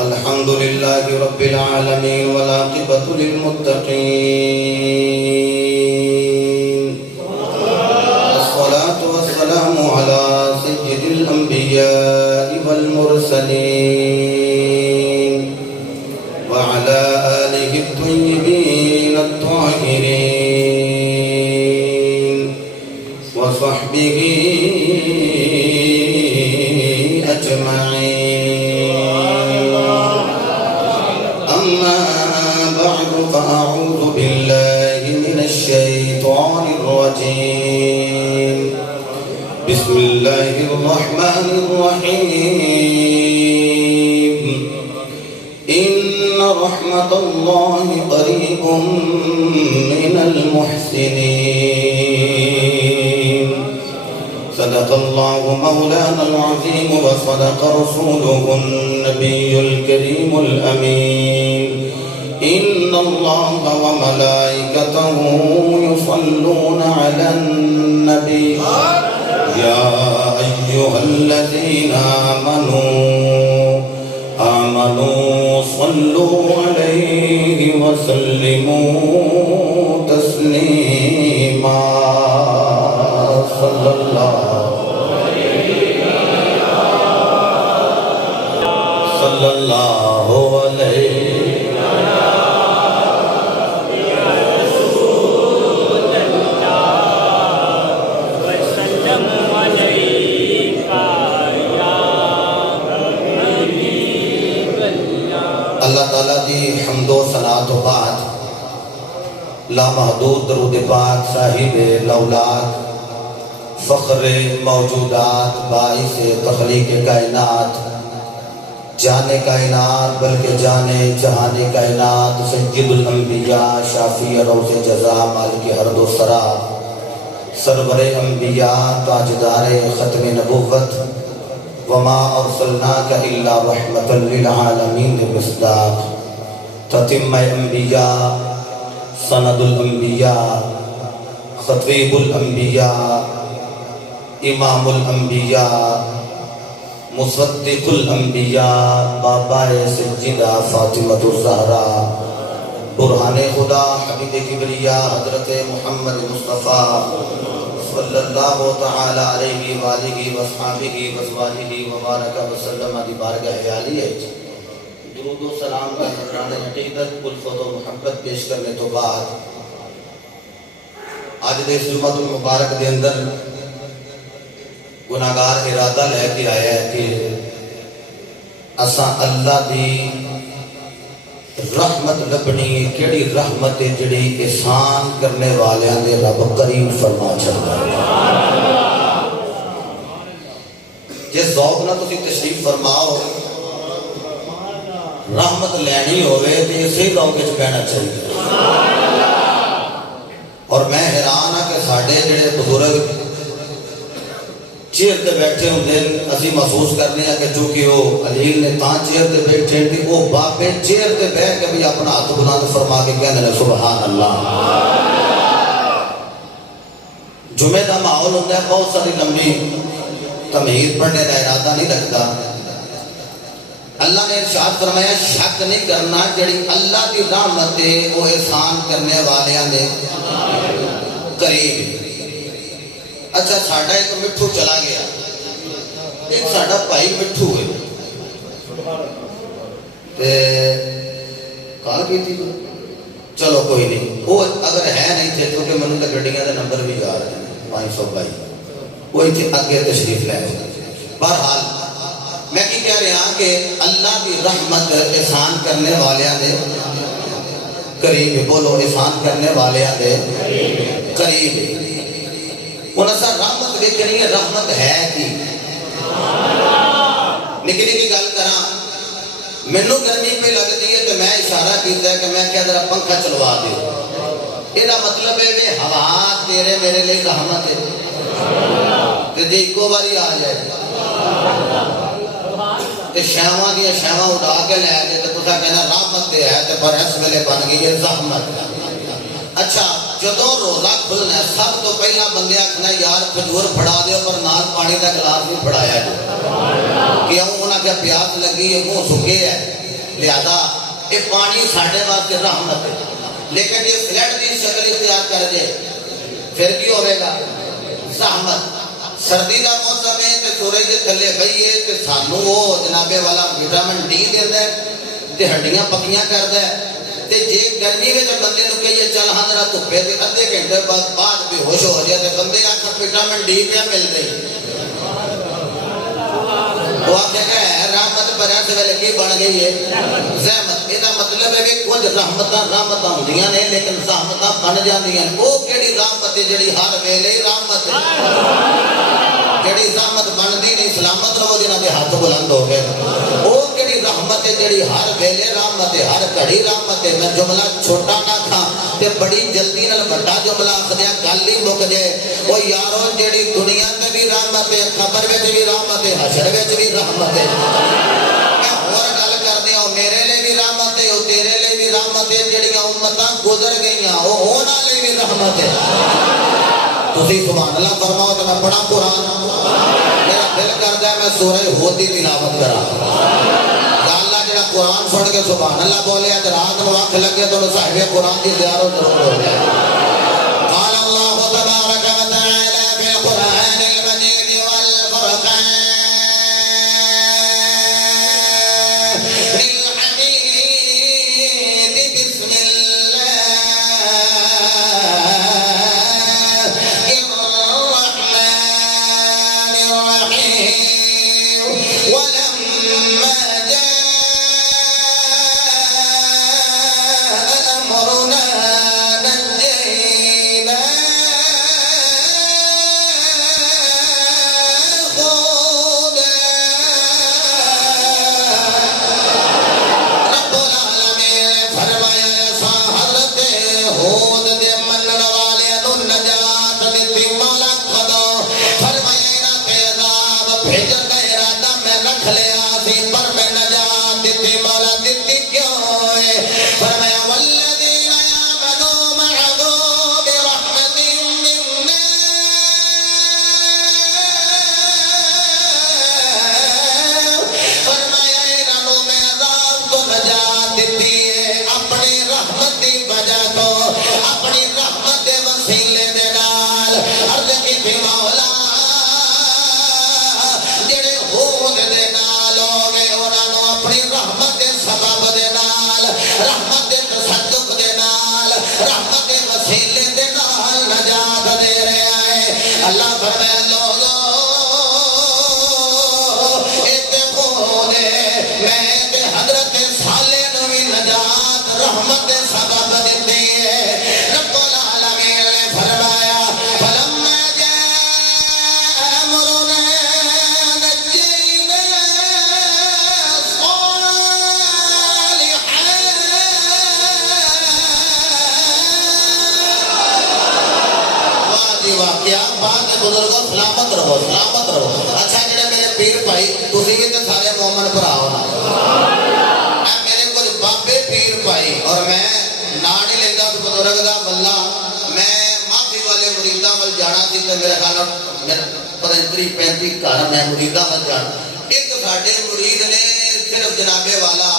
الحمد لله رب العالمين والعاقبة للمتقين الصلاة والسلام على سيد الأنبياء والمرسلين وعلى آله الطيبين الطاهرين وصحبه فأعوذ بالله من الشيطان الرجيم بسم الله الرحمن الرحيم إن رحمة الله قريب من المحسنين صدق الله مولانا العظيم وصدق رسوله النبي الكريم الأمين إن الله وملائكته يصلون على النبي يا أيها الذين آمنوا صلوا عليه وسلموا تسليما صلى الله عليه اللہ تعالیٰ دی حمد و ثنا تو بعد لامحدود درود پاک صاحب لولاک فخر موجودات باعث تخلیق کائنات جانے کائنات بلکہ جانے جہانے کائنات سید الانبیاء شافی روز جزا مالک ارض و سرا سرور انبیاء تاجدار ختم نبوت وما ارسلناک الا رحمتا للعالمین مصداق تتم انبیاء سند الانبیاء خطیب الانبیاء امام الانبیاء مصدق الانبیاء بابا سیدہ فاطمۃ الزہرا برہان خدا حبیب کبریاء حضرت محمد مصطفیٰ صلی اللہ تعالی علیہ وآلہ وصحبہ وزواجہ وبارک وسلم دی بارگاہ عالیہ درود و سلام کا نذرانہ عقیدت الفت و محبت پیش کرنے تو بعد آج دے جمعۃ المبارک دے اندر گناہگار ارادہ لے کے آیا ہے کہ اساں اللہ دی رحمت لبنی کیڑی رحمت جڑی احسان کرنے والیاں دے رب کریم فرما چھڑدا ہے جس ذوق نہ تسی تشریف فرماؤ رحمت لینی ہوئے تو اسی ذوق وچ کہنا چاہیے اور میں حیران ہاں کہ ساڈے جڑے بزرگ چیئر تے بیٹھے ہوں دن اسی محسوس کرنے ہیں کہ چونکہ وہ علیل نے تاں چیئر تے بیٹھے ہیں وہ باپے چیئر تے بیٹھ کے بھی اپنا ہاتھ بلند فرما کے کہنے لیں سبحان اللہ جمعہ دا ماحول ہوتا ہے بہت ساری لمبی تمہید پڑھنے کا ارادہ نہیں رکھتا اللہ نے ارشاد فرمایا شک نہیں کرنا جڑی اللہ کی رحمت ہے وہ احسان کرنے والیاں دے قریب اچھا ساڑھا ایک مٹھو چلا گیا ایک ساڑھا پائی مٹھو ہے کہاں کی تھی چلو کوئی نہیں وہ اگر ہے نہیں تھے کیونکہ منہ تک گھڑیاں دے نمبر بھی جا رہے ہیں 522 وہی تھی آگے تشریف لائے بہرحال میں کی کہہ رہا کہ اللہ کی رحمت احسان کرنے والیاں دے قریب بولو احسان کرنے والیاں دے قریب انہاں سا رحمت دیکھنی ہے رحمت ہے کی نکلی کی گل کراں مینوں گرمی پہ لگتی ہے تو میں اشارہ کیتا ہے کہ میں کیا ذرا پنکھا چلوا دے یہ مطلب ہے کہ ہوا تیرے میرے لیے رحمت ہے کہ جی ایکو باری آ جائے تے شاواں دی شاواں اڑا کے لے گئے تے تساں کہنا رحمت تے ہے تے پر اس ویلے بن گئی ہے زحمت. اچھا جدوں روزہ کھلنا ہے سب تو پہلا بندے آکھنا یار کھجور پھڑا دیو پر نال پانی دا گلاس بھی پھڑایا جو. کیوں انہاں کہ پیاس لگی ہے منہ سکے ہے لہذا یہ پانی ساڈے واسطے رحمت ہے. لیکن یہ فلڈ کی شکل اختیار کر دے پھر کی ہوئے گا زحمت. سردی کا موسم ہے تے سورج کے تھلے بہیے تے سانو وہ جنابے والا وٹامن ڈی دیندا ہے تے ہڈیاں پکیاں کردا ہے. تے جے گرمی میں بندے نو کہیے چل ہاں ذرا دھوپے تے ادھے گھنٹے بعد بے ہوش ہو جائے تے بندے آکھن وٹامن ڈی پہ مل رہی. وہ آکھے کہ رحمت پر اس ویلے کی بن گئی ہے زحمت. یہ مطلب ہے کہ کچھ رحمتاں ہوندیاں نے لیکن زحمتاں بن جاندیاں. وہ کیڑی رحمت ہے جڑی ہر ویلے رحمت ہے. جڑی زحمت بندی نہیں سلامت رہو جنہاں دے ہاتھ بلند ہو گئے. وہ کیڑی رحمت ہے جڑی ہر ویلے رحمت ہے ہر گھڑی رحمت ہے. میں جملہ چھوٹا نہ کھاں تے بڑی جلدی نال بڑا جملہ آکھدیاں گل ہی مک جائے. او یارو جڑی دنیا تے بھی رحمت ہے قبر وچ بھی رحمت ہے حشر وچ بھی رحمت ہے. میں اور گل کردے ہوں میرے لیے بھی رحمت ہے او تیرے لیے بھی رحمت ہے. جڑیاں امتاں گزر گئیاں او انہاں لیے بھی رحمت ہے. تسی سبحان اللہ فرماؤ تو میں پڑھا قرآن. میرا دل کردا ہے میں سورہ ہود دی تلاوت کراں. یا اللہ جڑا قرآن سن کے سبحان اللہ بولے تے رات نو وقت لگے تو صاحب قرآن دی زیارت ضرور ہو جائے. قال اللہ تبارک و تعالی فی القرآن المجید والفرقان للحمید بسم ولما جاء أمرنا نجينا هودا رب العالمين فرمایا حضرت ہود دے منن والے نو نجات دتی مولا خدا. فرمایا نہ کہ عذاب بھیج رکھ لیا سی پر میں نجات دیتی مولا دیتی کیوں ہے. فرمایا والذین آمنوا معه برحمت منا فرمایا انہوں میں عذاب تو نجات دیتی ہے اپنی رحمت دی وجہ تو اپنی رحمت دے وسیلے دے نال. عرض کی تھی مولا جڑے ہود دے نال ہو گئے انہاں نو اپنی رحمت دے سبب دے نال رحمت دے تصدق دے نال رحمت دے وسیلے دے نال نجات دے رہے ہیں. اللہ فرمایا لوگو ایتے خود میں تے حضرت صالح نو بھی نجات رحمت دے سبب دیتی ہے. رب العالمین نے فرمایا فلما جاء امرنا نجينا صالحا واجی واقعہ بعد بزرگوں سلامت رہو سلامت رہو. اچھا جڑے میرے پیر بھائی تسی بھی تے سارے مومن بھرا ہو نا. میرے کچھ بابے پیر بھائی اور میں نا نہیں لینا اس بزرگ دا واللہ میں معافی والے مریداں ول جانا سی تے میرے خیال میرا 35 گھر میں مریداں ول جانا. ایک ساڈے مرید نے صرف جنابے والا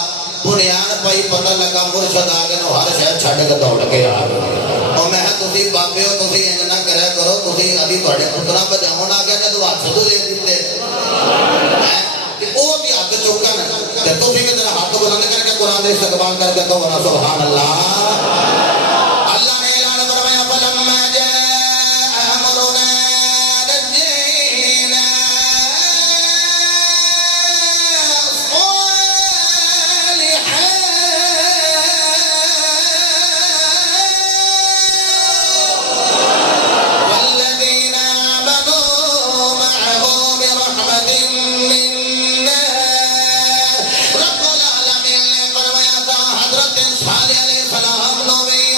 بنیاد پائی پتہ لگا مرشد آ گئے ہر شہر چھڈ کے دوڑ کے آ گئے. اور میں تسی بابے ہو تسی انج نہ کریا کرو تسی ابھی تواڈے پترا بجاون آ گیا جدوں ہاتھ تو دے دتے تے او بھی ہاتھ چوکن تے تسی بھی ذرا ہاتھ بلند کر کے قرآن دے استقبال کر کے کہو نا سبحان اللہ. اللہ نے اعلان فرمایا فلما جاء امرنا نجينا صالحا والذين آمنوا معه برحمت منا. رب العالمین نے فرمایا تھا حضرت صالح علیہ السلام نو بھی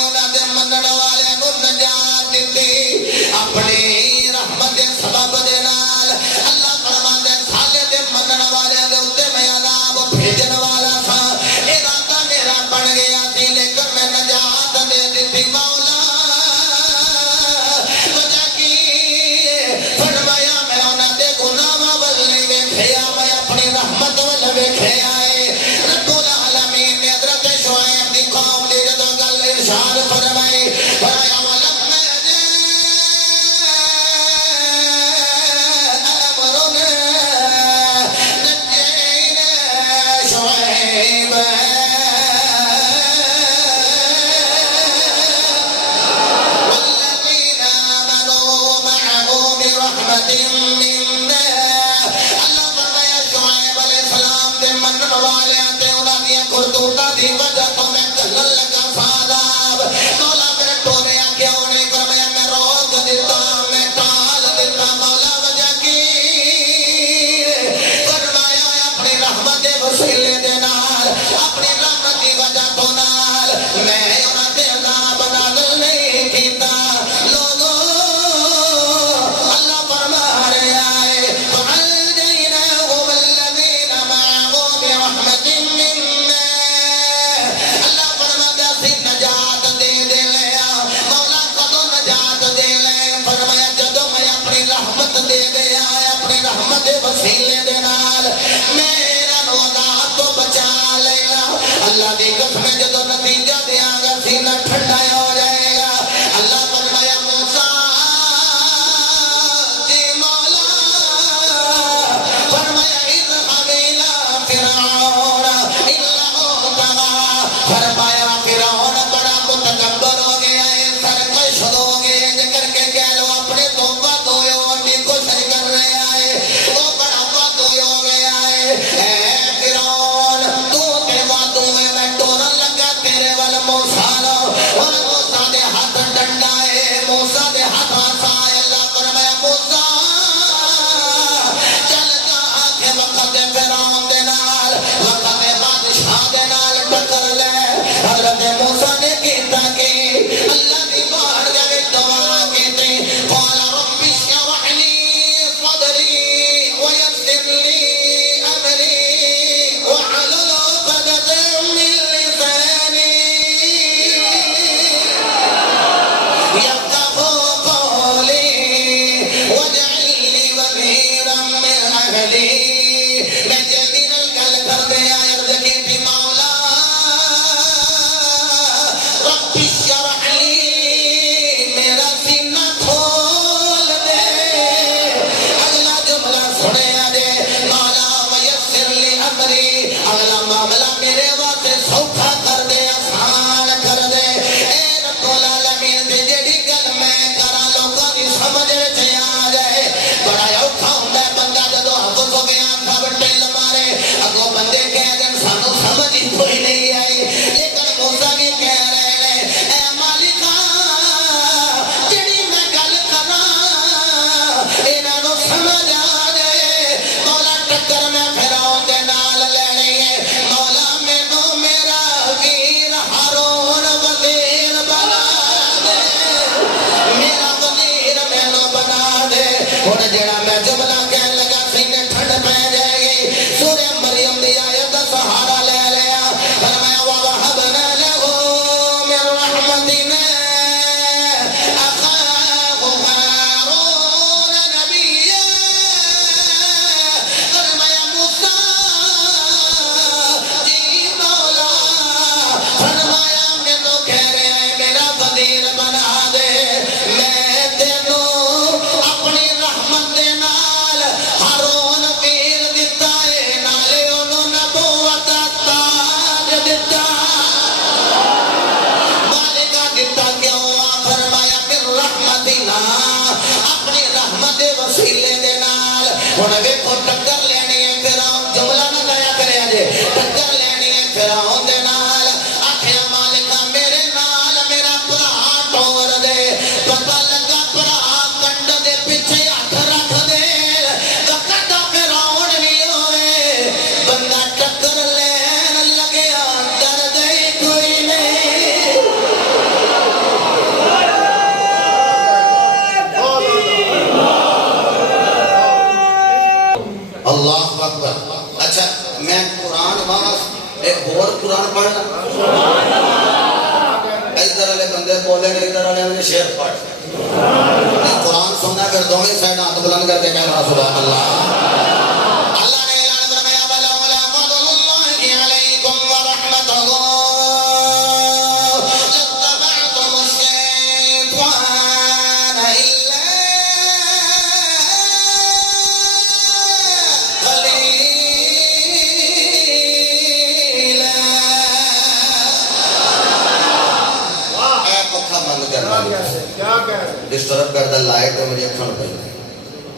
ڈسٹرب کرتا لائٹ ہے مجھے اکھن پہ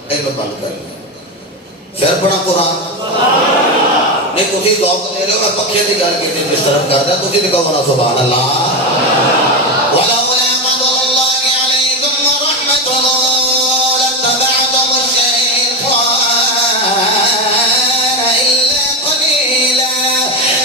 اینو بند کر لیا پھر پڑھا قرآن نہیں تسی ذوق دے رہے ہو میں پکھے دی گل کی ڈسٹرب کرتا تسی بھی کہو نا سبحان اللہ ولولا فضل اللہ علیکم ورحمتہ لاتبعتم الشیطان الا قلیلا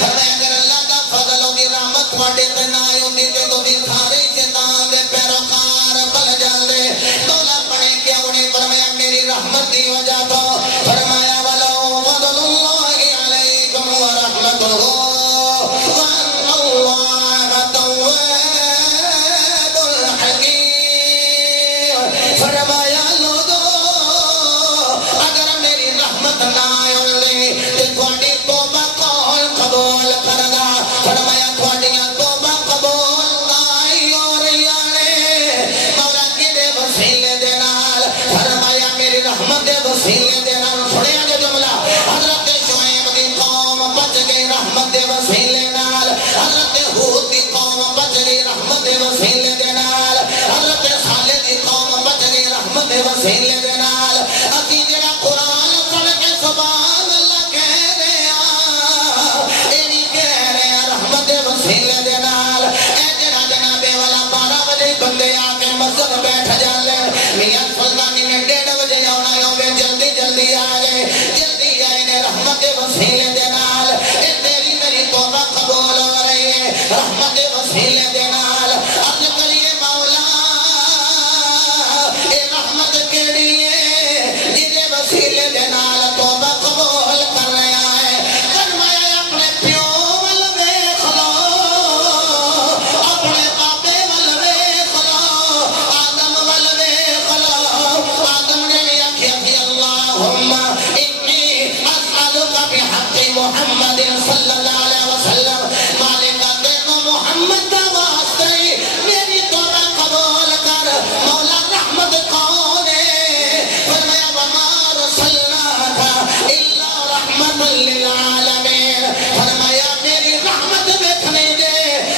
فرمایا اگر اللہ دا فضل و دی رحمت تواڈے تے نہ ہوندی تے تسی سارے شیطان دے پیروکار بن جاندے تولا پڑھے کہ انہیں فرمایا میری رحمت دی وجہ تو فرمایا ولو فضل اللہ علیکم ورحمتہ وان اللہ تواب الحکیم فرمایا لوگو اگر میری رحمت نہ ہوندی تے تواڈی توبہ کون قبول کردا فرمایا تواڈیاں توبہ قبول نہ ہو رہیاں نے مولا کدے وسیلے دے نال فرمایا میری رحمت دے وسیلے دے نال سنیا جو جملہ حضرت شعیب دی قوم بچ گئی رحمت دے وسیلے نال حضرت ہود دی قوم بچ گئی رحمت دے وسیلے دے نال حضرت صالح دی قوم بچ گئی رحمت دے وسیلے دے نال اسی جڑا قرآن پڑھ کے سبحان اللہ کہہ رہے ہاں اے نہیں کہہ رہے ہیں رحمت دے وسیلے دے نال اے جڑا جنابے والا 12 بجے بندے آ کے مسجد بیٹھ جاندے میاں سلطانی نے 1:30 بجے آنا ہوے جلدی جلدی آ گئے جلدی آئے نے رحمت دے وسیلے دے نال اے تیری میری توبہ قبول ہو رہی ہے رحمت دے وسیلے دے نال عرض کریے مولا اے رحمت کیڑی ہے جدے وسیلے دے نال توبہ قبول کر رہا ہے فرمایا اپنے پیو ول ویکھ لو اپنے بابے ول ویکھ لو آدم ول ویکھ لو آدم نے بھی آکھیا کہ اللہم انی اسألک بحق محمد صلی اللہ علیہ وسلم مالکہ تینو محمد دا واسطے میری توبہ قبول کر مولا رحمت کون ہے فرمایا وما رسلناک الا رحمت للعالمین فرمایا میری رحمت ویکھنے دے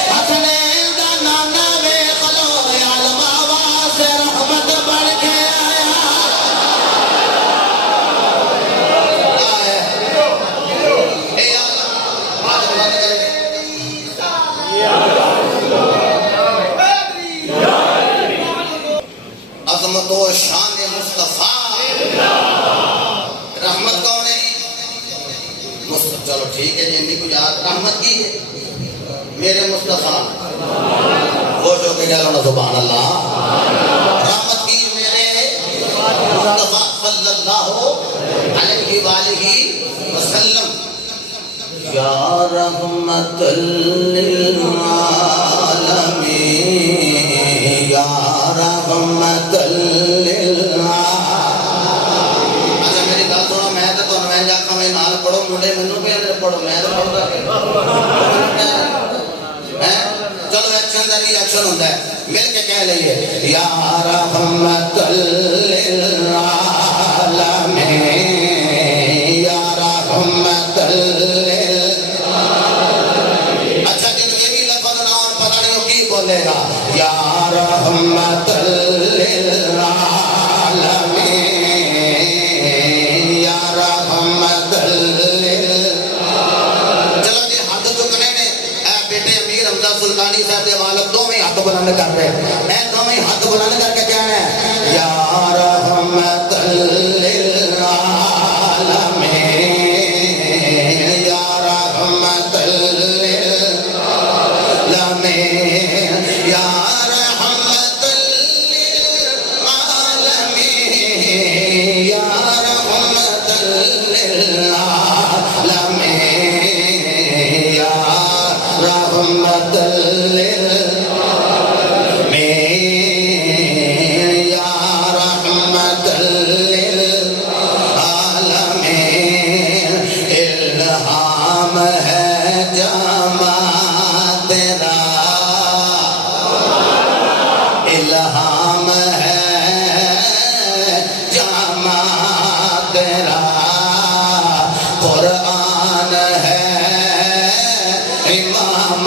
حسنین دا نانا ویکھ لو عالم آواز سے رحمت بڑھ کے آیا اے اللہ آج بند کر دے عظمت و شان مصطفیٰ رحمت کون ہے چلو ٹھیک ہے جی کو یاد رحمت کی ہے میرے مصطفیٰ خوش ہو کے کہہ لو سبحان اللہ رحمت کی میرے مصطفیٰ صلی اللہ علیہ وآلہ وسلم یا رحمت للعالمین یا رحمت للعالمین اچھا میری گل سنو میں تو تمہیں میں جاکھا میں نال پڑھو منڈے منو پہ پڑھو میں تو پڑھتا چلو ایکشن دا نہیں ایکشن ہوتا ہے مل کے کہہ لئیے یا رحمت للعالمین یا رحمت للعالمین اچھا جن یہی لفظ نہ اور پتہ نہیں ہو کی بولے گا یا رحمت للعالمین یا رحمت للعالمین چلو جی ہاتھ چکنے نے اے بیٹے امیر حمزہ سلطانی صاحب دے والد دو میں ہاتھ بلند کر رہے اے دو میں ہاتھ بلند کر کے کہنا ہے یا رحمت للعالمین یا رحمت للعالمین یا رحمت للعالمین یا رحمت للعالمین یا رحمت للعالمین یا رحمت للعالمین الہام ہے جامع تیرا الہام ہے جامع تیرا قرآن ہے امام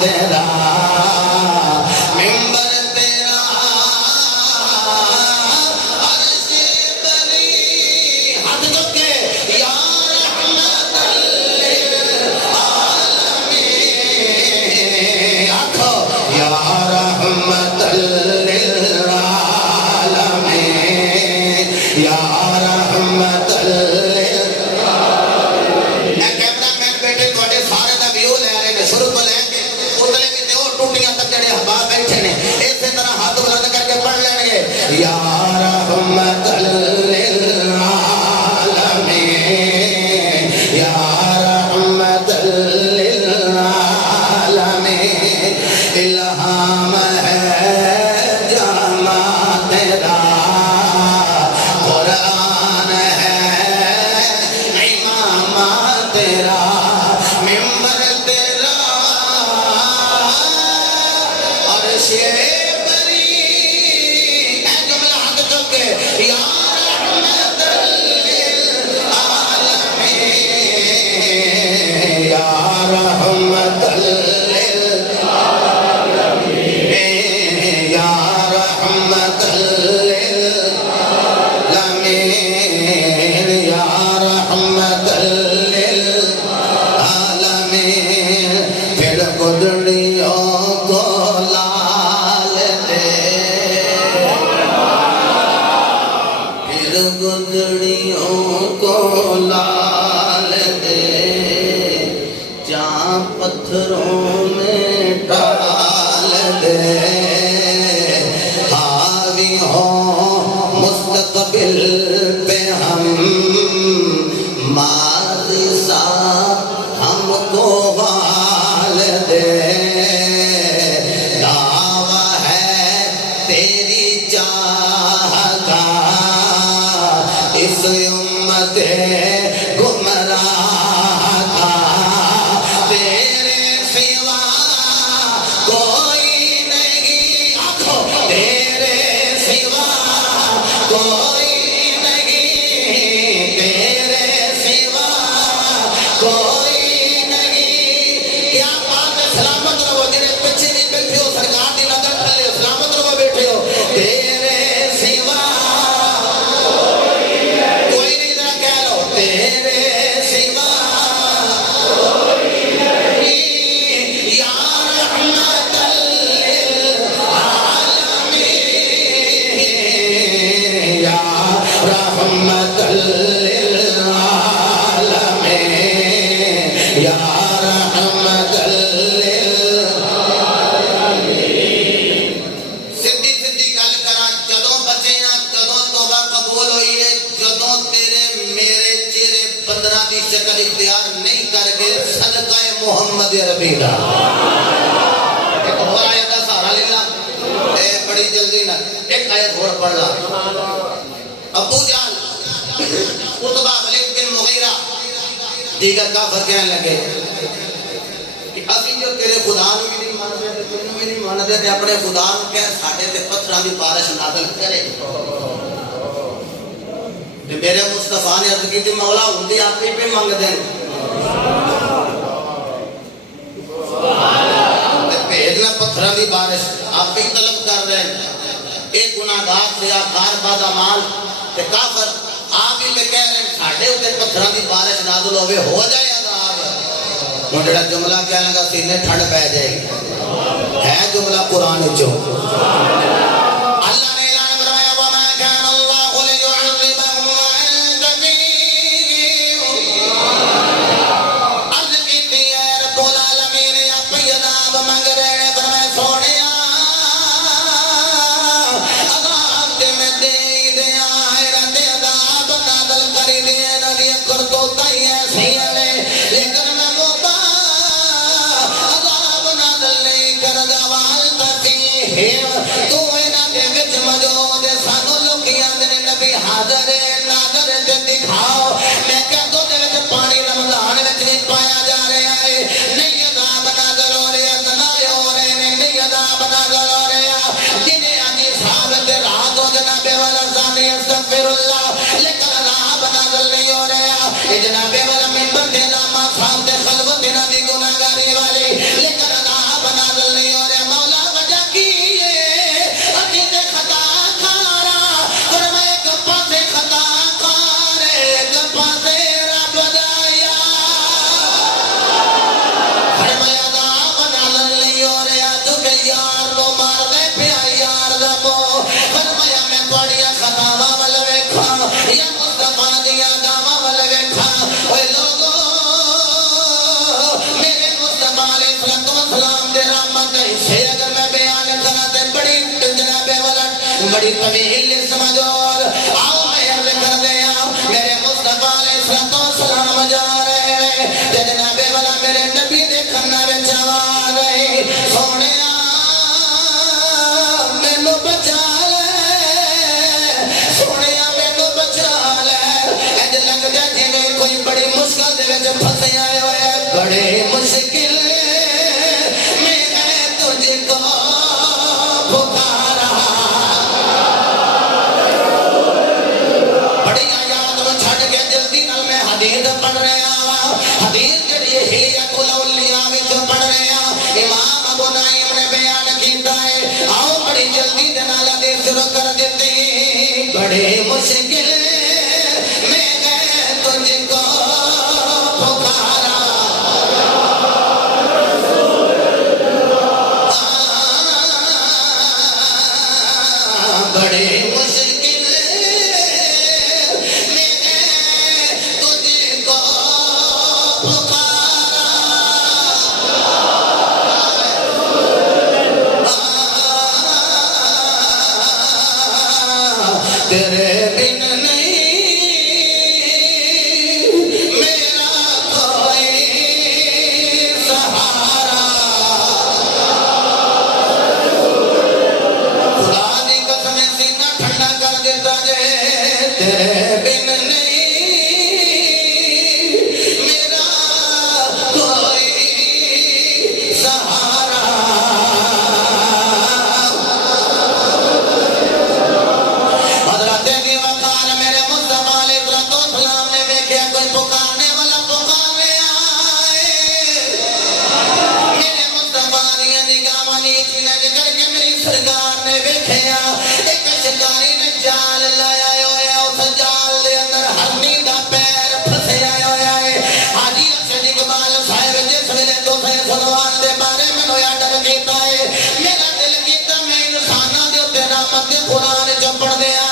تیرا منبر یا رحمت للعالمین یا رحمت للعالمین الہام ہے جامع تیرا قرآن ہے امام تیرا ممبر تیرا عرش بری اے جملہ حق چکے یا رحمت للعالمین یا رحمت للعالمین یا رحمت للعالمین یا رحمت للعالمین پھر گدڑیوں کو لال دے پھر گدڑیوں کو لال دے جہاں پتھروں میں ڈال دے حاوی ہوں مستقبل پہ ہم ماضی سا ہم کو حال دے دعویٰ ہے تیری چاہ کا اس امت گمراہ کا تیرے سوا کوئی نہیں آنکھوں تیرے سوا کوئی نہیں تیرے سوا کوئی نہیں کیا بات ہے سلامت رہو جنہیں پیچھے نہیں بیٹھے ہو سرکار دی نظر ڈھلے ہو سلامت رہو بیٹھے ہو تیرے سوا کوئی نہیں ذرا کہہ لو تیرے سوا یا رحمت للعالمین یا رحمت للعالمین یا رحمت للعالمین سدھی سدھی گل کراں جدوں بچے ہاں جدوں توبہ قبول ہوئی ہے جدوں تیرے میرے چہرے 15 دی شکل اختیار نہیں کر کے صدقہ محمد عربی دا ایک اور آیت کا سہارا لے لا اے بڑی جلدی نہ ایک آیت اور پڑھ لا ابو جہل عتبہ ولید بن مغیرہ دیگر کافر کہنے لگے کہ اسی جو تیرے خدا نو بھی نہیں مانتے تے تینوں بھی نہیں مانتے تے اپنے خدا نو کہ ساڈے تے پتھراں دی بارش نازل کرے تے میرے مصطفیٰ نے عرض کی مولا ہوندی آپ ہی پہ منگ دیں بھیجنا پتھراں دی بارش آپ ہی طلب کر رہے ہیں ایک گناہگار سیاکار بادامال تے کافر آپ ہی پہ کہہ رہے ہیں ساڈے اوتے پتھراں دی بارش نازل ہوے ہو جائے عذاب ہن جڑا جملہ کہنے لگا سینے ٹھنڈ پہ جائے گی ہے جملہ قرآن وچوں اللہ نے اعلان فرمایا وما كان الله ليعذبهم وانت فيهم عرض کیتی ہے رب العالمین یا پیداب منگ رہے ہیں فرمایا سونیا عذاب تے میں دے دیا رات عذاب نازل کر دیا نبی کر تو تئی ایسی ہے لیکن میں موبا عذاب نازل نہیں کر دوال تفی تو انہاں دے وچ موجود سانو لوکیاں دے نبی حاضر ناظر تے دکھاؤ میں کہ تو دے وچ پانی رمضان وچ نہیں پایا جا رہا ہے نہیں عذاب نازل ہو رہا نہ ہو رہے نہیں عذاب نازل ہو رہا جنہیں آجی صاحب تے رات ہو جناب والا ثانی استغفر اللہ لیکن عذاب نازل نہیں ہو رہا جناب والا منبر دے نامہ صاحب تے خلوت نہ دی گناہگاری والی لیکن عذاب نازل نہیں ہو رہا مولا وجہ کی ہے اسی تے خطا کھارا فرمائے ایک پاسے خطا کھار ایک پاسے رب دایا فرمایا عذاب نازل نہیں ہو رہا تو کہ یار لو مار دے پیا یار دا مو فرمایا میں پڑھیا خطاواں ول ویکھاں یا مصطفیٰ دیا گاواں ول ویکھاں اوے لوگو میرے مصطفیٰ علیہ السلام دے رحمت سے اگر میں بیان کراں تے بڑی جناب والا بڑی طویل سمجھو آؤ میں عرض کر دیا میرے مصطفیٰ علیہ السلام جا رہے ہیں جناب والا میرے نبی دے کھنا وچ آواز آئی سونے مینو بچا لے سونے مینو بچا لے اج لگدا جویں کوئی بڑی مشکل دے وچ پھسے آئے ہوئے بڑے مشکل میں تجھ کو پکارا بڑی آیات نو چھڈ کے جلدی نال میں حدیث پڑھ رہا ہاں حدیث جڑی ہلیۃ الاولیاء وچ پڑھ رہا امام ابو نعیم نے بیان کیتا ہے آؤ بڑی جلدی دے نال حدیث شروع کر دیتی بڑے مشکل میں تجھ کو پکارا بڑے مشکل میں تجھ کو پکارا تیرے بن نہیں میرا کوئی سہارا خدا دی قسم سینہ ٹھنڈا کر دیتا جے تیرے بن نہیں میرا کوئی سہارا حضرت کی وقار میرے مصطفیٰ علیہ السلام نے دیکھا کوئی پکارنے والا پکارنے آئے میرے مصطفیٰ نے نگاہ نیچ کر کے میری سرکار نے دیکھا ایک شکاری نے جال لایا ہوا اس جال دے اندر ہرنی دا پیر پھسیا ہوا ہے حاجی ارشد اقبال صاحب جس ویلے تو سلوان دے بارے میں ڈر کیتا ہے میرا دل کیتا میں انساناں دے اوتے رحمت دے قرآن چ پڑھ دیا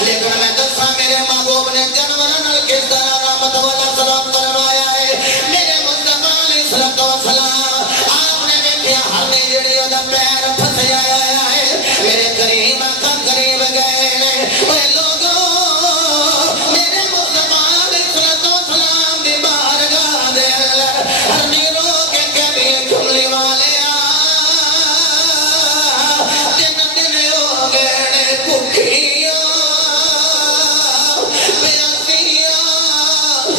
لیکن میں دساں میرے محبوب نے جانوراں نال کس طرح رحمت والا سلام فرمایا ہے میرے مصطفیٰ علیہ السلام آپ نے دیکھا ہرنی جڑی دا پیر پھسیا ہوا ہے میرے کریم آقا قریب گئے اے لوگوں میرے مصطفیٰ علیہ السلام دی بارگاہ دے اندر ہرنی رو کے کبھی کملی والے دن دن ہو گئے بھوکیاں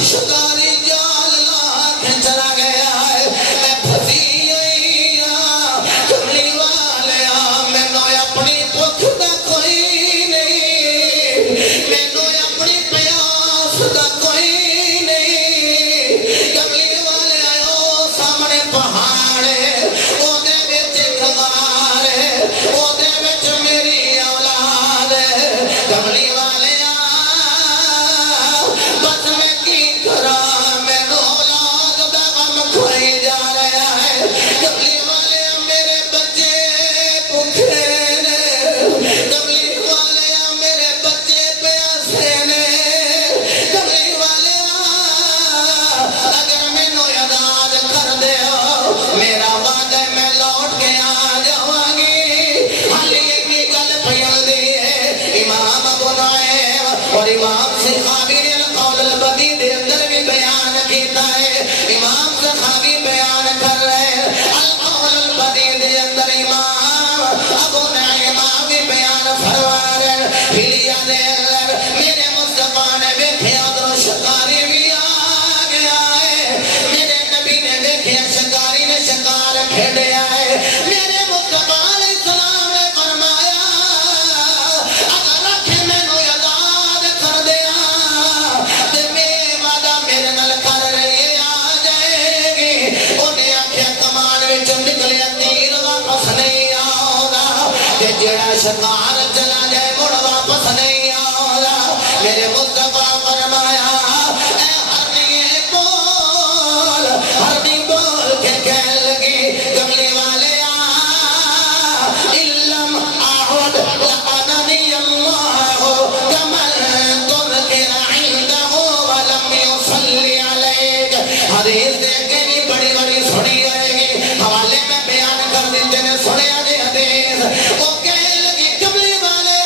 شکاری جال لا کے چلا گیا ہے میں پھسی ہوئی کملی والے مینو اپنی بھوک دا کوئی نہیں مینو اپنی پیاس دا کوئی نہیں کملی والے آئے سامنے پہاڑ او دے وچ غار او دے وچ میری اولاد کملی والے بس میں کی کرا مینو اولاد دا غم کھائی جا رہا ہے کملی والے میرے بچے بھوکے نے کملی والے میرے بچے پیاسے نے کملی والے اگر مینو یاد کر دیو میرا وعدہ میں لوٹ کے آ جاواں گی حالی ایک گل پھیلدی ہے امام ابو نعیم اور امام سخاوی نے القول البدی دے اندر بھی بیان کیتا ہے امام سخاوی بیان کر رہے ہیں القول البدی دے اندر امام ابو نعیم بھی بیان فرما رہے ہیں ہلیا دے اندر میرے مصطفیٰ نے دیکھا ادھر شکاری بھی آ گیا ہے میرے نبی نے دیکھا شکاری نے شکار کھیڑیا ہے میرے مصطفیٰ علیہ السلام نے فرمایا اگر رکھے مینو یاد کر دیا تے میں وعدہ میرے نال کر رہی آ جائے گی انہیں آکھیا کمان وچ نکلیا تیر واپس نہیں آؤگا تے جڑا شکار چلا جائے مڑ واپس نہیں آؤگا میرے مصطفیٰ فرمایا اے ہرنی بول کے کہہ لگی کملی والے علم اعود لعننی اللہ کمن تذکر عنده ولم يصلی علیک حدیث دیکھ کے بھی بڑی بڑی سنی جائے گی حوالے میں بیان کر دیتے نے سنیا دے حدیث وہ کہہ لگی کملی والے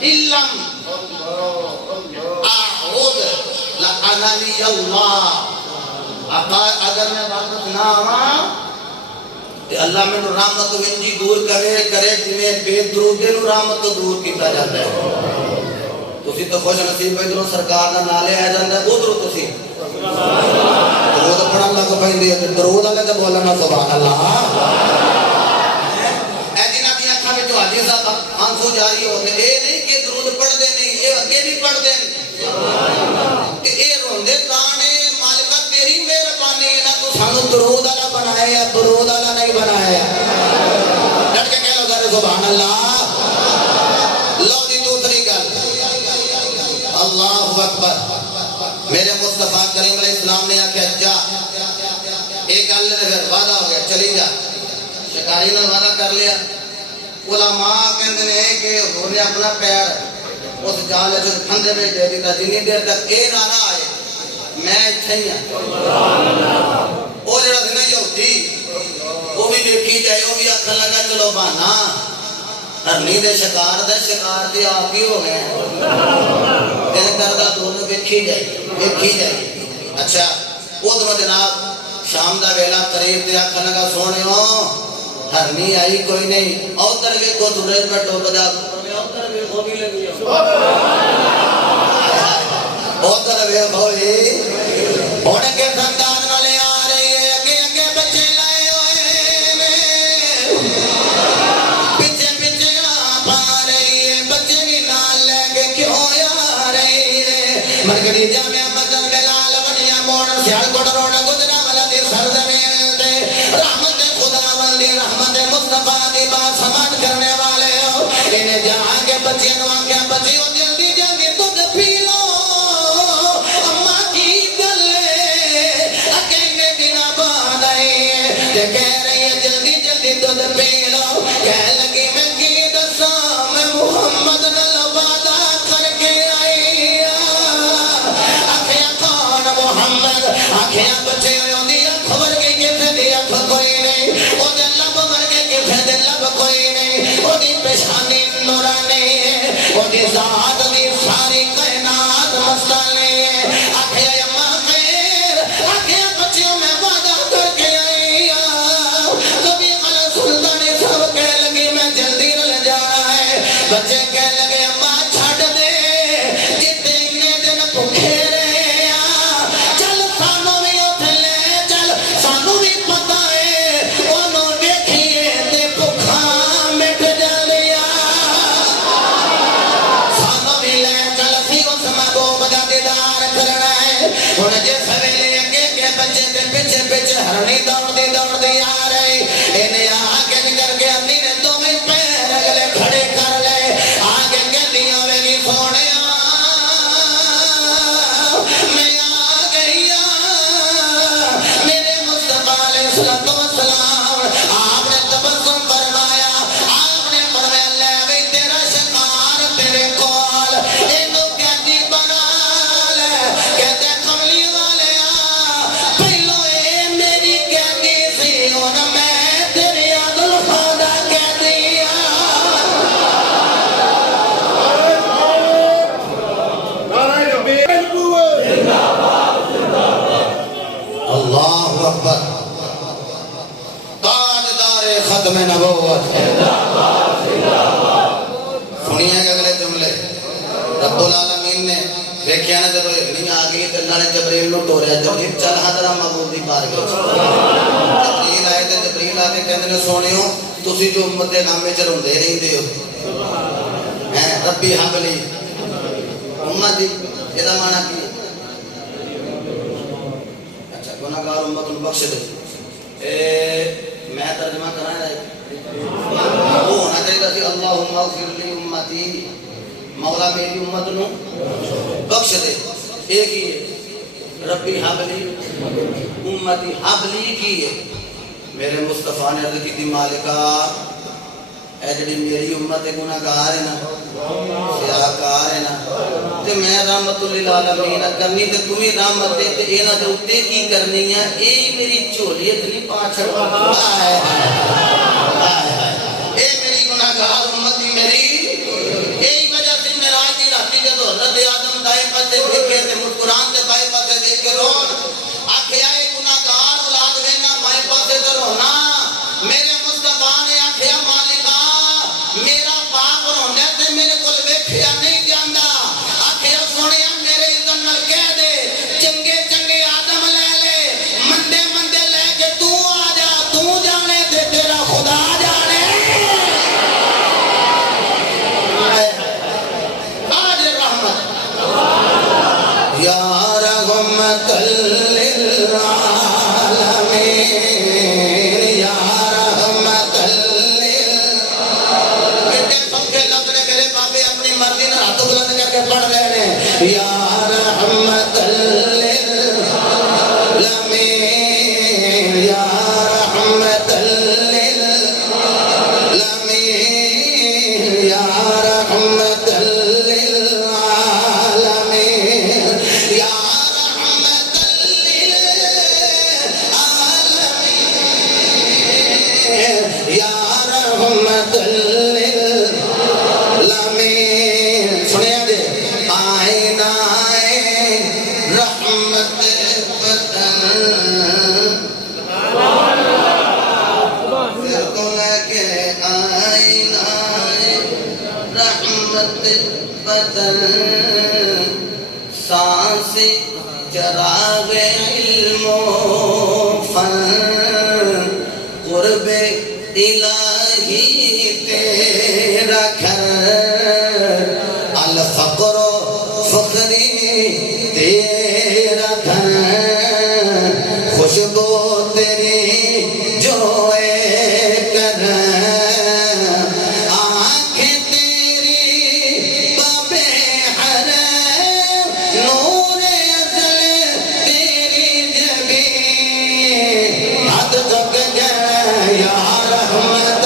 علم اعوذ لعننی اللہ اگر میں واپس نہ آواں تے اللہ میں رحمت ونجی دور کرے جویں بے درودے نو رحمت تو دور کیتا جاتا ہے تسی تو خوش نصیب ادھروں سرکار دا نالے آ جاندا ہے ادھروں تسی درود پڑھن لگ پیندے تے درود والے تے بولنا سبحان اللہ اے جنہاں دی اکھاں وچ حاجی صاحب آنسو جاری ہو گئے اے نہیں کہ درود پڑھدے نہیں اے اگے بھی پڑھدے ہیں کہ اے روندے تانے مالکا تیری مہربانی نہ تو سانو درود والا بنایا درود والا نہیں بنایا ڈٹ کے کہہ لو ذرا سبحان اللہ لو دی دوسری گل اللہ اکبر میرے مصطفیٰ کریم علیہ السلام نے آکھا جا ایک گل نے پھر وعدہ ہو گیا چلی جا شکاری نے وعدہ کر لیا علماء کہندے نے کہ انہوں نے اپنا پیر اس جال جو پھندے میں دے دیتا جنی دیر تک اے نہ آئے میں اتھے ہی ہوں وہ جڑا دن یہودی وہ بھی دیکھی جائے وہ بھی آکھن لگا چلو بہانا ہرنی دے شکار دی آپ ہی ہو گئے دن کردہ دونوں دیکھی جائے اچھا ادھروں جناب شام دا ویلا قریب تے آکھن لگا سونے ہو ہرنی آئی کوئی نہیں اوتر کے کو سورج میں ڈوب جا اوتر کے خوبی لگی اوتر کے خوبی ہونے کے خاندان والے آ رہی ہے اگے بچے لائے ہوئے پیچھے آپ آ رہی ہے بچے بھی نال لے کے کیوں آ رہی ہے مرگڑی جامعہ مدن بلال ونیا موڑ سیال کوٹ روڈ گجرا والا دی سرزمین دے رحمت خدا والی رحمت مصطفیٰ دی بات سماعت کرنے والے ہو انہیں جا کے بچے نو آگیا بچیوں جلدی جلدی دودھ پی لو اماں کی گلے اکیلے دن بعد آئی ہے کہ کہہ رہی ہے جلدی جلدی دودھ پی لو کہہ لگی میں کی دساں میں محمد نال وعدہ کر کے آئی آکھیا کون محمد آکھیا بچے ہوئے دی اکھ ورگی کسے دی اکھ کوئی نہیں او دے لب ورگے کسے دے لب کوئی نہیں او دی پیشانی نورانی ہے او دی ذات دی ساری کائنات مستانی ہے آکھیا اماں خیر آکھیا بچیوں میں وعدہ کر کے آئی کبھی خلا سلطانی سب کہہ لگی میں جلدی رل جانا ہے بچے کہہ لگے اماں چھڑ دے جتے انہیں دن بھوکے رہے چل سانو بھی اتھے لے چل سانو بھی پتہ ہے انہوں دیکھیے تے بھوکا مٹ جلیا سانو بھی لے چل سی اس محبوب دا دیدار کرنا ہے انہیں جس سویلے اگے کے بچے دے پیچھے پیچھے ہرنی دوڑ دی آ رہی انہیں آگے کر کے اپنی نے دو میں پیر اگلے کھڑے کر لے آگے کہتی ہوئے گی سونے میں آ گئی میرے مصطفیٰ علیہ السلام آپ نے تبسم فرمایا آپ نے فرمایا لے بھی تیرا شکار تیرے کول انہوں کہتی بنا لے کہتے کملی والے پہلو اے میری کہتی سی اور میں تیری عدل خدا کہتی اللہ اکبر تاجدار ختم نبوت سنیے کہ اگلے جملے رب العالمین نے دیکھیا نا جب نہیں آگئی تو اللہ نے جبریل نو ٹوریا جبریل چل حضرہ محبوب دی بارگاہ جبریل آئے تھے جبریل آتے کہتے نے سونیو تسی جو امت دے نامے چلوں دے رہی دے ہو ربی حبلی امت دی یہ دا معنی کی اچھا گناہگار امت ان بخش دے میں ترجمہ کرانا ہے وہ ہونا چاہیے تھی اللہم اغفر لی امتی مولا میری امت نو بخش دے ایک ہی ہے ربی حبلی امتی حبلی کی ہے میرے مصطفیٰ نے عرض کی تھی مالکہ اے جڑی میری امت گناہگار ہے نا سیاہکار ہے نا تے میں رحمت للعالمین کرنی تے تمہیں رحمت دے تے اینا دے اتے کی کرنی ہے اے میری چولی اتنی پاچھڑ اے میری گناہگار امتی میری اے وجہ سے یا رحمت للعالمین یا رحمت للعالمین یا رحمت للعالمین یا رحمت للعالمین یا رحمت للعالمین سنیا دے آئین آئین رحمت بدن پھر کو لے کے آئین آئین رحمت بدن سانس چراغ علم و فن قرب الہی تیرا گھر الفقر و فقری تیرا گھر خوشبو تیری جو ایک آنکھیں تیری باب حرم نور ازل تیری جبین حد تک گئے یا رحمت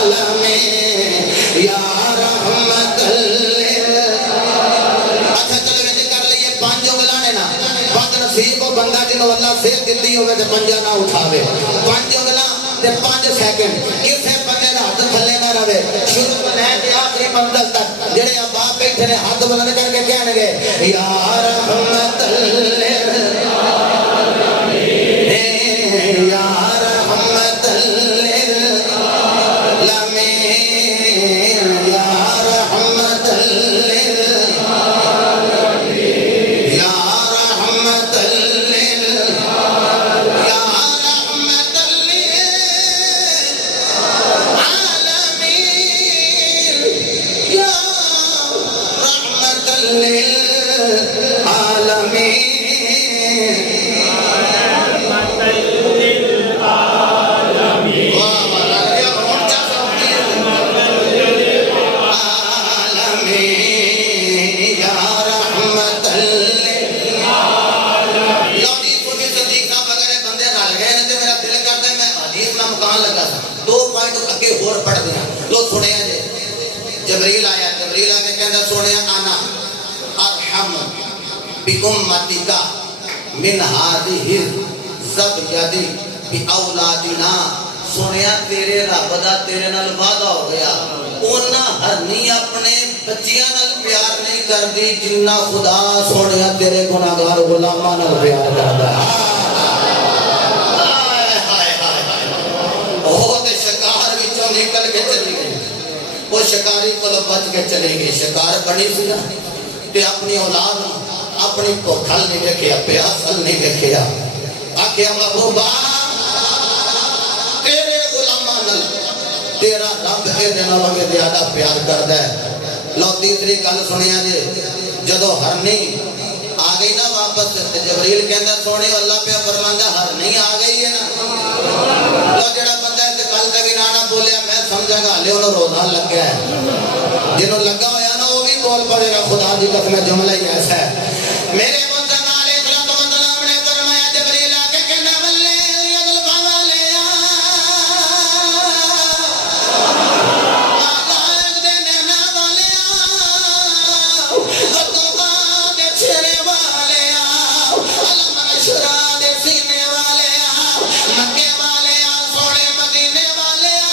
للعالمین یا رحمت اچھا چلو ویسے کر لئیے پانچ انگلانے نا بد نصیب و بندہ جنہوں اللہ پھر دیتی ہوئے تے پنجا نہ اٹھاوے پانچ انگلاں تے 5 سیکنڈ کسے بندے دا ہاتھ تھلے نہ رہے شروع تو لے کے آخری منزل تک جڑے اب باپ بیٹھے نے ہاتھ بلند کر کے کہنے گے یا رحمت للعالمین یا رحمت للعالمین یا رحمت للعالمین یا رحمت للعالمین یا رحمت للعالمین یا رحمت للعالمین جبریل آیا جبریل آنے کہنا سونے آنا ارحم بی امتکا من هذه الزبیدی بی اولادنا سونے تیرے رب دا تیرے نال وعدہ ہو گیا اونا ہرنی اپنے بچیاں نال پیار نہیں کر دی جنہ خدا سونے تیرے گناہگار غلاماں نال پیار کردا بہت شکار وچوں نکل کے چلی گئی وہ شکاری کو بچ کے چلے گئے شکار بڑی سی نا تے اپنی اولاد اپنی بھوکھل نہیں دیکھیا پیاسل نہیں دیکھیا آکھیا محبوبہ تیرے غلاماں نال تیرا رب اے نال زیادہ پیار کردا ہے لو تیسری گل سنیا جی جدو ہرنی آ گئی نا واپس جبریل کہندا سونے اللہ پہ فرماندا ہرنی آ گئی ہے نا لو جڑا بندہ انتقال تک نہ بولیا میں سمجھا گا لے انہوں روزہ لگ گیا ہے جنہوں لگا ہویا نا وہ بھی بول پڑے گا خدا دی قسم جملہ ہی ایسا ہے میرے مصطفیٰ علیہ السلام نے فرمایا جبریل آ کے کہنا واللے یدل فوالیا آلائق دے نعنا والیا غطبہ دے چھرے والیا علم عشرہ دے سینے والیا مکے والیا سوڑے مدینے والیا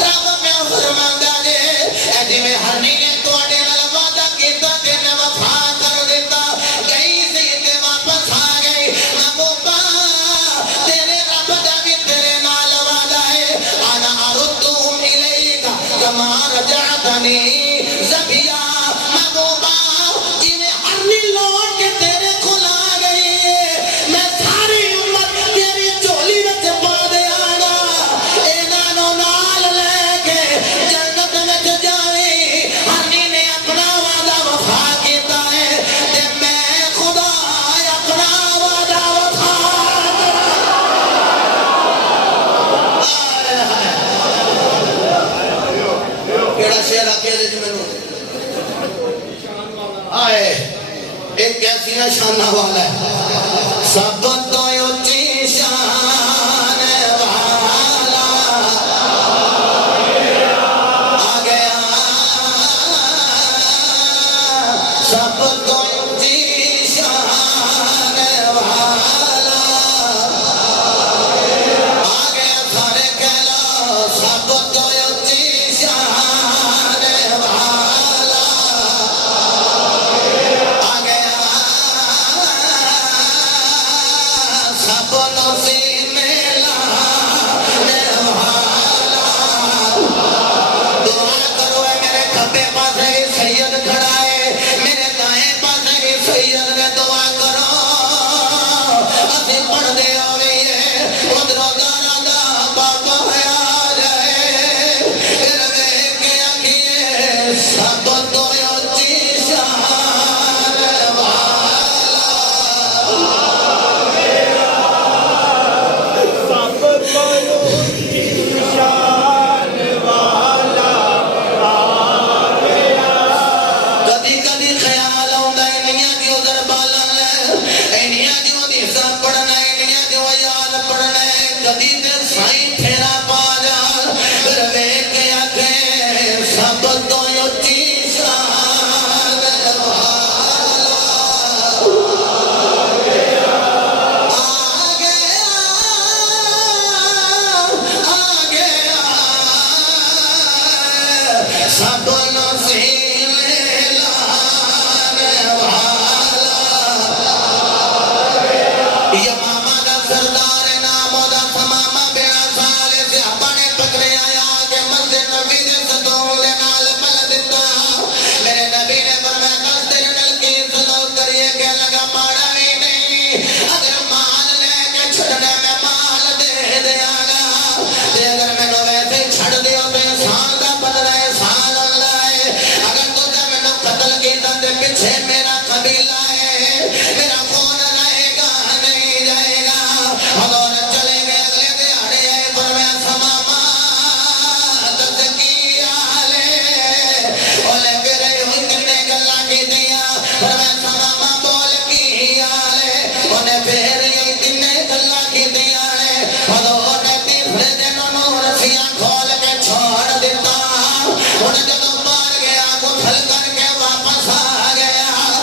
رب میں فرماندہ دے ایجی میں ہرنی نے توڑے نال وعدہ کیتا تے نے وفا کر دیتا گئی سی تے واپس آ گئی محبوبہ تیرے رب دا بھی تیرے نال وعدہ ہے انا اردہم الیکا کما رجعتنی زبیا محبوبہ جی میں ہرنی لوٹ کے تیرے کھل آ گئی میں ساری امت تیری چولی وچ پا دے آنا انہاں نال لے کے جنت وچ جاویں ہرنی نے اپنا وعدہ وفا کیتا ہے تے میں خدا اپنا وعدہ وفا کیڑا شعر آکھے دے جی مینوں ایسیا شانہ والا ہے سب تو اچھی شان والا آ گیا سب تو اچھی شان والا آ گیا سارے کہہ لو سب تو اچھی شان والا آ گیا سب نصیب میں لانے والا دعا کرو اے میرے کھبے پاسے ہی سید کھڑا ہے میرے دائیں پاسے ہی سید نے دعا کرو اسی پڑھ دے ہوئی ہے ادھروں دارا دا بابا ہے آ جائے پھر ویکھ کے آکھیے سب تو اچھی شان والا کدی کدی خیال آਉਂਦਾ انیاں کیوں دربالا لے انیاں کیوں حدیثاں پڑھنا انیاں کیوں یاد پڑھنا کدی تے سائیں پھیرا پا جان پھر ویکھ کے آکھے سب تو اچھی شان والا آ گیا سب نصیب لانے والا یمامہ دا سردار نام دا تمامہ بیڑا سالے سے اپنے پکڑے آیا کہ مسجد نبی دے ستون دے نال مل دیتا میرے نبی نے فرمایا کس تیرے نال کی سلوک کریے کہ لگا ماڑا بھی نہیں اگر مال لے کے چھڑنے میں مال دے دیا گا تے اگر میں نو ویسے چھڑ دیو تو انسان دا بدلہ انسان اللہ ہے اگر تو تے میں نو قتل کیتا تے پیچھے میرا قبیلہ ہے میرا خون رہے گا نہیں جائے گا حضور چلے گئے اگلے دیہاڑے آئے فرمایا سماما دس کی آلے بولے پھر ہوئی کنے گلا کی دیا فرمایا سماما بول کی آلے انہیں پھر یہ کنے گلا کی دیا حضور نے تیسرے دن انہوں رسیاں کھول کے چھوڑ دیتا انہیں جدوں مار گیا گھل کر کے واپس آ گیا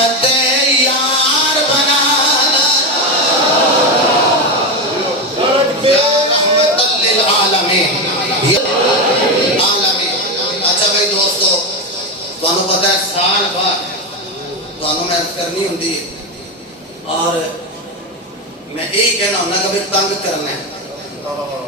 رحمت یار بنانا یا رحمت للعالمین عالمین. اچھا بھائی دوستو تمہیں پتہ ہے سال بعد تمہیں محنت کرنی ہوتی ہے اور میں یہی کہنا ہونا کہ تنگ کرنا ہے